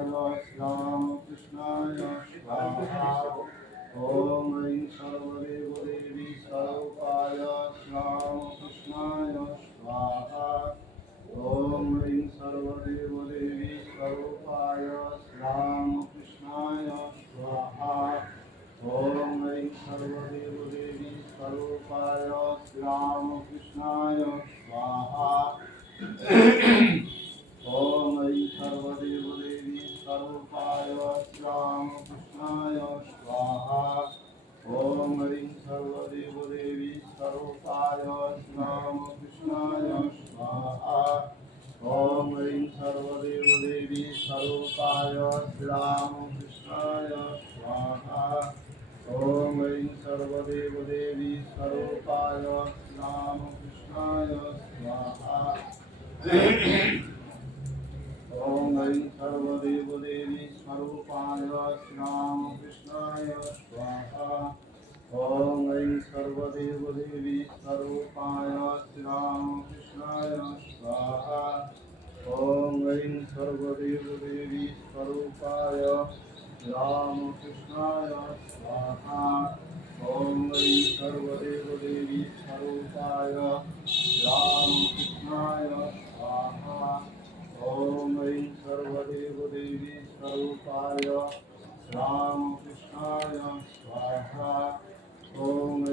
श्रीरामकृष्णाय स्वाहा ॐ ऐं सर्वदेवदेवी स्वरूपाय श्रीरामकृष्णाय स्वाहा ॐ ऐं सर्वदेवदेवी स्वरूपाय श्रीरामकृष्णाय स्वाहा ॐ ऐं सर्वदेवदेवी स्वरूपाय श्रीरामकृष्णाय स्वाहा ॐ ऐं सर्वदेवदेवी स्वरूपाय श्रीरामकृष्णाय स्वाहा ॐ ऐं सर्वदेवदेवी स्वरूपाय श्रीरामकृष्णाय स्वाहा ॐ ऐं सर्वदेवदेवी स्वरूपाय श्रीरामकृष्णाय स्वाहा ॐ ऐं सर्वदेवदेवी स्वरूपाय श्रीरामकृष्णाय स्वाहा ॐ ऐं सर्वदेवदेवी स्वरूपाय श्रीरामकृष्णाय स्वाहा ॐ ऐं सर्वदेवदेवी स्वरूपाय श्रीरामकृष्णाय स्वाहा ॐ ऐं सर्वदेवदेवी स्वरूपाय श्रीरामकृष्णाय स्वाहा ॐ ऐं सर्वदेवदेवी स्वरूपाय श्रीरामकृष्णाय स्वाहा ॐ ऐं सर्वदेवदेवी स्वरूपाय रामकृष्णाय स्वाहा ॐ